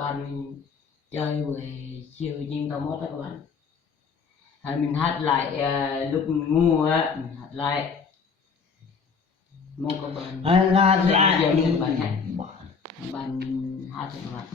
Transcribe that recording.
bạn mình chơi buổi chiều nhưng tao mất đó các bạn. Hay mình hát lại lúc ngu á, mình hát lại mong các bạn hát lại các bạn hát cho các bạn.